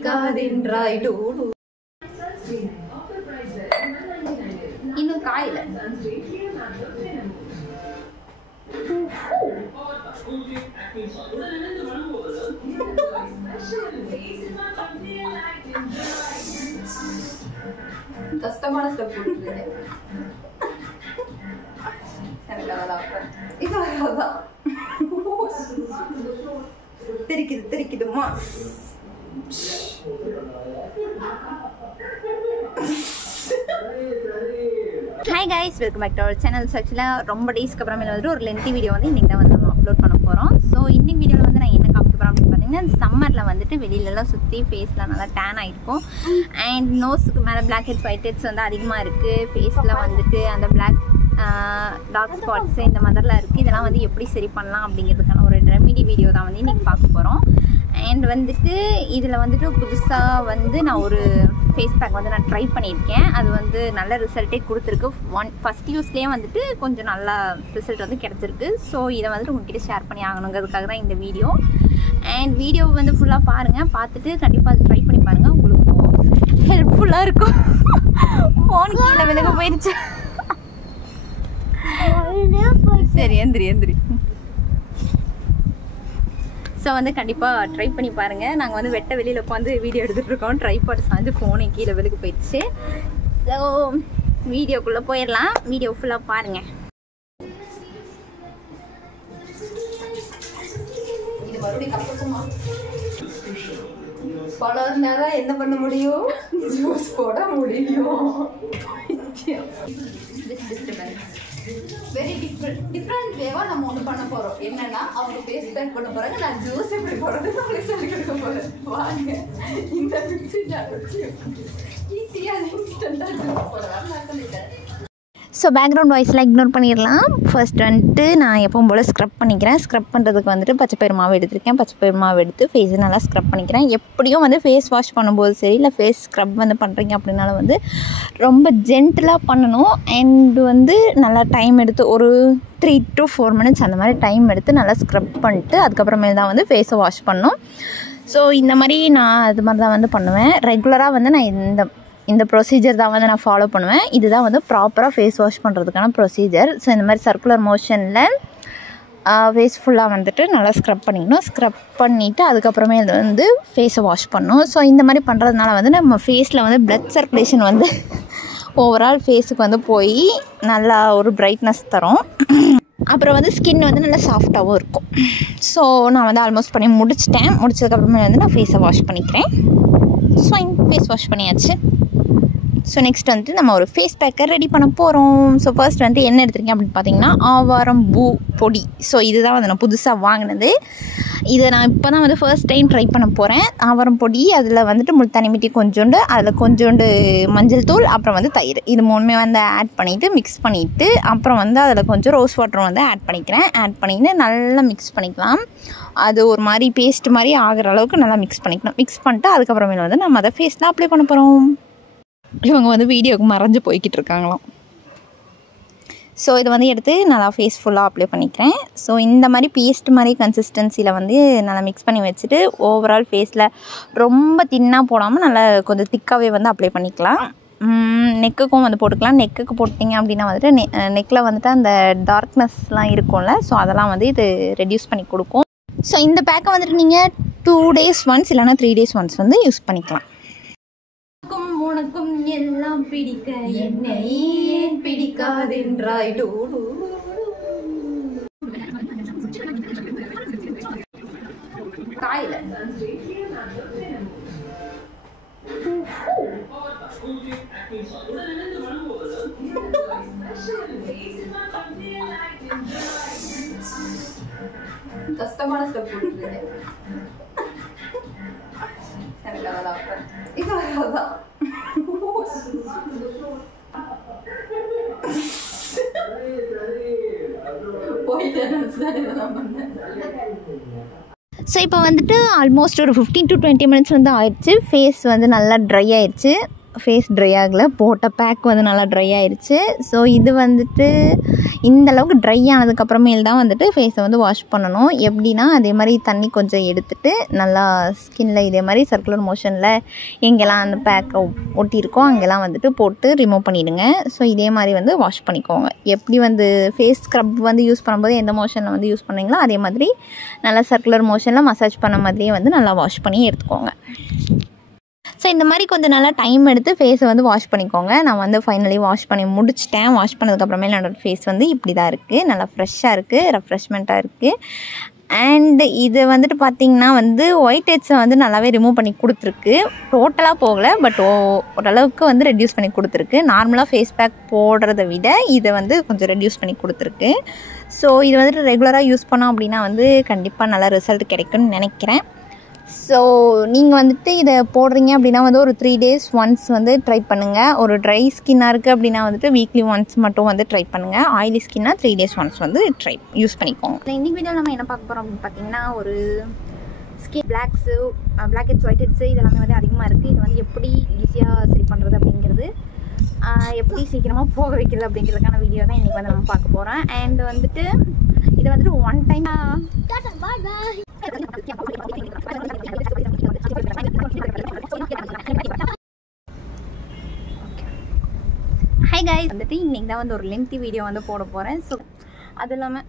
பிடிக்காதென்றாய் dude இன்னும் காயில கஷ்டமான ஸ்டெப் போட்டுருக்கேன் எனக்கு அதெல்லாம் இது வராதான் தெரிக்குதுமா hi guys, welcome back to our channel. ஆக்சுவலாக ரொம்ப டேஸ்க்கு அப்புறமேல வந்துட்டு ஒரு லென்த்தி வீடியோ வந்து இன்றைக்கி தான் வந்து நம்ம அப்லோட் பண்ண போகிறோம். ஸோ இன்றைக்கி வீடியோவில் வந்து நான் என்ன காமிக்க போகிறேன் அப்படின்னு பார்த்தீங்கன்னா, சம்மரில் வந்துட்டு வெளியிலலாம் சுற்றி ஃபேஸ்லாம் நல்லா டேன் ஆகிருக்கும். அண்ட் நோஸுக்கு மேலே பிளாக் ஹெட்ஸ் ஒயிட் ஹெட்ஸ் வந்து அதிகமாக இருக்குது. ஃபேஸில் வந்துட்டு அந்த பிளாக் டார்க் ஸ்பாட்ஸு இந்த மாதிரிலாம் இருக்குது. இதெல்லாம் வந்து எப்படி சரி பண்ணலாம் அப்படிங்கிறதுக்கான ஒரு ரெமிடி வீடியோ தான் வந்து இன்றைக்கி பார்க்க போகிறோம். அண்ட் வந்துட்டு இதில் வந்துட்டு புதுசாக வந்து நான் ஒரு ஃபேஸ் பேக் வந்து நான் ட்ரை பண்ணியிருக்கேன். அது வந்து நல்ல ரிசல்ட்டே கொடுத்துருக்கு. ஃபஸ்ட் யூஸ்லேயே வந்துட்டு கொஞ்சம் நல்லா ரிசல்ட் வந்து கிடச்சிருக்கு. ஸோ இதை வந்துட்டு உங்கள்கிட்ட ஷேர் பண்ணி ஆகணுங்கிறதுக்காக தான் இந்த வீடியோ. அண்ட் வீடியோ வந்து ஃபுல்லாக பாருங்கள். பார்த்துட்டு கண்டிப்பாக அது ட்ரை பண்ணி பாருங்கள், உங்களுக்கும் ஹெல்ப்ஃபுல்லாக இருக்கும். ஃபோன் கீழே விலக போயிடுச்சு. சரி எந்திரி. ஸோ வந்து கண்டிப்பாக ட்ரை பண்ணி பாருங்கள். நாங்கள் வந்து வெட்ட வெளியில் உட்காந்து வீடியோ எடுத்துகிட்டு இருக்கோம். ட்ரைபாட் சாஞ்சு ஃபோனு கீழே விலகு போயிடுச்சு. ஸோ வீடியோக்குள்ளே போயிடலாம். வீடியோ ஃபுல்லாக பாருங்கள். இது மறுபடியும் கஷ்டமா பல நேரம் என்ன பண்ண முடியும்? ஜூஸ் போட முடியும். வெரி டிஃப்ரெண்ட் வேவா நம்ம ஒன்று பண்ண போகிறோம். என்னன்னா, அவங்க ஃபேஸ் பேக் பண்ண போகிறாங்க, நான் ஜூஸ் எப்படி போடுறது உங்களுக்கு சொல்லி கொடுக்க போகிறேன். வாங்க, இந்த மிக்ஸி ஜார் வச்சு ஈஸியாக இன்ஸ்டண்ட்டாக ஜூஸ் போடலாம் நான் சொல்லிட்டேன். ஸோ பேக்ரவுண்ட் வாய்ஸ்லாம் இக்னோர் பண்ணிடலாம். ஃபர்ஸ்ட் வந்துட்டு நான் எப்பவும் போல் ஸ்க்ரப் பண்ணிக்கிறேன். ஸ்க்ரப் பண்ணுறதுக்கு வந்துட்டு பச்சைப்பயிறு மாவு எடுத்திருக்கேன். பச்சைப்பயிறு மாவு எடுத்து ஃபேஸை நல்லா ஸ்க்ரப் பண்ணிக்கிறேன். எப்படியும் வந்து ஃபேஸ் வாஷ் பண்ணும்போது சரி, இல்லை ஃபேஸ் ஸ்க்ரப் வந்து பண்ணுறீங்க அப்படின்னாலும் வந்து ரொம்ப ஜென்டிலாக பண்ணணும். அண்ட் வந்து நல்லா டைம் எடுத்து ஒரு 3 to 4 minutes அந்த மாதிரி டைம் எடுத்து நல்லா ஸ்க்ரப் பண்ணிட்டு அதுக்கப்புறமேல் தான் வந்து ஃபேஸை வாஷ் பண்ணணும். ஸோ இந்த மாதிரி நான் அது மாதிரி தான் வந்து பண்ணுவேன். ரெகுலராக வந்து நான் இந்த ப்ரொசீஜர் தான் வந்து நான் ஃபாலோ பண்ணுவேன். இதுதான் வந்து ப்ராப்பராக ஃபேஸ் வாஷ் பண்ணுறதுக்கான ப்ரொசீஜர். ஸோ இந்த மாதிரி சர்க்குலர் மோஷனில் ஃபேஸ் ஃபுல்லாக வந்துட்டு நல்லா ஸ்க்ரப் பண்ணிக்கணும். ஸ்க்ரப் பண்ணிவிட்டு அதுக்கப்புறமே இது வந்து ஃபேஸை வாஷ் பண்ணணும். ஸோ இந்த மாதிரி பண்ணுறதுனால வந்து நம்ம ஃபேஸில் வந்து ப்ளட் சர்க்குலேஷன் வந்து ஓவரால் ஃபேஸுக்கு வந்து போய் நல்லா ஒரு பிரைட்னஸ் தரும். அப்புறம் வந்து ஸ்கின் வந்து நல்லா சாஃப்டாகவும் இருக்கும். ஸோ நான் வந்து ஆல்மோஸ்ட் பண்ணி முடிச்சிட்டேன். முடிச்சதுக்கப்புறமே வந்து நான் ஃபேஸை வாஷ் பண்ணிக்கிறேன். ஸோ ஃபேஸ் வாஷ் பண்ணியாச்சு. ஸோ நெக்ஸ்ட் வந்துட்டு நம்ம ஒரு ஃபேஸ் பேக்கை ரெடி பண்ண போகிறோம். ஸோ ஃபர்ஸ்ட் வந்துட்டு என்ன எடுத்துருக்கேன் அப்படின்னு பார்த்தீங்கன்னா, ஆவாரம் பூ பொடி. ஸோ இதுதான் வந்து நான் புதுசாக வாங்கினது. இதை நான் இப்போ தான் வந்து ஃபர்ஸ்ட் டைம் ட்ரை பண்ண போகிறேன். ஆவாரம் பொடி, அதில் வந்துட்டு முல்தானி மிட்டி கொஞ்சோண்டு, அதில் கொஞ்சோண்டு மஞ்சள் தூள், அப்புறம் வந்து தயிர், இது மூணுமே வந்து ஆட் பண்ணிவிட்டு மிக்ஸ் பண்ணிவிட்டு அப்புறம் வந்து அதில் கொஞ்சம் ரோஸ் வாட்டர் வந்து ஆட் பண்ணிக்கிறேன். ஆட் பண்ணிட்டு நல்லா மிக்ஸ் பண்ணிக்கலாம். அது ஒரு மாதிரி பேஸ்ட் மாதிரி ஆகிற அளவுக்கு நல்லா மிக்ஸ் பண்ணிக்கணும். மிக்ஸ் பண்ணிட்டு அதுக்கப்புறமேல வந்து நம்ம அதை ஃபேஸில் அப்ளை பண்ண போகிறோம். இவங்க வந்து வீடியோவுக்கு மறைஞ்சு போய்கிட்டு இருக்காங்களாம். ஸோ இது வந்து எடுத்து நல்லா ஃபேஸ் ஃபுல்லாக அப்ளை பண்ணிக்கிறேன். ஸோ இந்த மாதிரி பேஸ்ட் மாதிரி கன்சிஸ்டன்சியில் வந்து நல்லா மிக்ஸ் பண்ணி வச்சுட்டு ஓவரால் ஃபேஸில் ரொம்ப தின்னாக போடாமல் நல்லா கொஞ்சம் திக்காகவே வந்து அப்ளை பண்ணிக்கலாம். நெக்குக்கும் வந்து போட்டுக்கலாம். நெக்குக்கு போட்டிங்க அப்படின்னா வந்துட்டு நெக்கில் வந்துட்டு அந்த டார்க்னஸ்லாம் இருக்கும்ல, ஸோ அதெல்லாம் வந்து இது ரெடியூஸ் பண்ணி கொடுக்கும். ஸோ இந்த பேக்கை வந்துட்டு நீங்கள் 2 days ஒன்ஸ் இல்லைனா 3 days ஒன்ஸ் வந்து யூஸ் பண்ணிக்கலாம். உனக்கும் எல்லாம் பிடிக்க என்னை ஏன் பிடிக்காதென்றாய் டூடு. காயில கஷ்டமான ஸ்டெப் போட்டுருக்கேன். எனக்கு அதெல்லாம் இது வராதான். ஸோ இப்போ வந்துட்டு ஆல்மோஸ்ட் ஒரு 15 to 20 minutes வந்து ஆயிடுச்சு. ஃபேஸ் வந்து நல்லா ட்ரை ஆயிடுச்சு. ஃபேஸ் ட்ரை ஆகலை, போட்ட பேக் வந்து நல்லா ட்ரை ஆயிடுச்சு. ஸோ இது வந்துட்டு இந்தளவுக்கு ட்ரை ஆனதுக்கப்புறமேல் தான் வந்துட்டு ஃபேஸை வந்து வாஷ் பண்ணணும். எப்படின்னா அதே மாதிரி தண்ணி கொஞ்சம் எடுத்துகிட்டு நல்லா ஸ்கின்னில் இதே மாதிரி சர்க்குலர் மோஷனில் எங்கெல்லாம் அந்த பேக்கை ஒட்டியிருக்கோ அங்கெல்லாம் வந்துட்டு போட்டு ரிமூவ் பண்ணிவிடுங்க. ஸோ இதே மாதிரி வந்து வாஷ் பண்ணிக்கோங்க. எப்படி வந்து ஃபேஸ் ஸ்க்ரப் வந்து யூஸ் பண்ணும்போது எந்த மோஷனில் வந்து யூஸ் பண்ணுவீங்களோ அதே மாதிரி நல்லா சர்க்குலர் மோஷனில் மசாஜ் பண்ண மாதிரியே வந்து நல்லா வாஷ் பண்ணி எடுத்துக்கோங்க. ஸோ இந்த மாதிரி கொஞ்சம் நல்லா டைம் எடுத்து ஃபேஸை வந்து வாஷ் பண்ணிக்கோங்க. நான் வந்து ஃபைனலி வாஷ் பண்ணி முடிச்சிட்டேன். வாஷ் பண்ணதுக்கப்புறமே என்னோடய ஃபேஸ் வந்து இப்படி தான் இருக்குது. நல்லா ஃப்ரெஷ்ஷாக இருக்குது, ரெஃப்ரெஷ்மெண்ட்டாக இருக்குது. அண்ட் இது வந்துட்டு பார்த்திங்கன்னா வந்து ஒயிட் ஹெட்ஸை வந்து நல்லாவே ரிமூவ் பண்ணி கொடுத்துருக்கு. டோட்டலாக போகலை, பட் ஓரளவுக்கு வந்து ரெடியூஸ் பண்ணி கொடுத்துருக்கு. நார்மலாக ஃபேஸ் பேக் போடுறத விட இதை வந்து கொஞ்சம் ரெடியூஸ் பண்ணி கொடுத்துருக்கு. ஸோ இது வந்துட்டு ரெகுலராக யூஸ் பண்ணோம் அப்படின்னா வந்து கண்டிப்பாக நல்லா ரிசல்ட் கிடைக்கும்னு நினைக்கிறேன். ஸோ நீங்கள் வந்துட்டு இதை போடுறீங்க அப்படின்னா வந்து ஒரு 3 days ஒன்ஸ் வந்து ட்ரை பண்ணுங்கள். ஒரு ட்ரை ஸ்கின்னாக இருக்குது அப்படின்னா வந்துட்டு வீக்லி ஒன்ஸ் மட்டும் வந்து ட்ரை பண்ணுங்கள். ஆயிலி ஸ்கின்னா 3 days ஒன்ஸ் வந்து யூஸ் பண்ணிக்கோங்க. இந்த வீடியோவில் நம்ம என்ன பார்க்க போகிறோம் அப்படின்னு பார்த்தீங்கன்னா, ஒரு skin black heads, white heads இதெல்லாமே வந்து அதிகமாக இருக்குது. இது வந்து எப்படி ஈஸியாக சரி பண்ணுறது அப்படிங்கிறது, எப்படி சீக்கிரமாக போக வைக்கிறது அப்படிங்கிறதுக்கான வீடியோ தான் இன்றைக்கி வந்து நம்ம பார்க்க போகிறோம். அண்ட் வந்துட்டு இதை வந்துட்டு ஒன் டைம் ஹாய் கைஸ், வந்துட்டு இன்றைக்கி தான் வந்து ஒரு லென்த்தி வீடியோ வந்து போட போகிறேன். ஸோ அது இல்லாமல்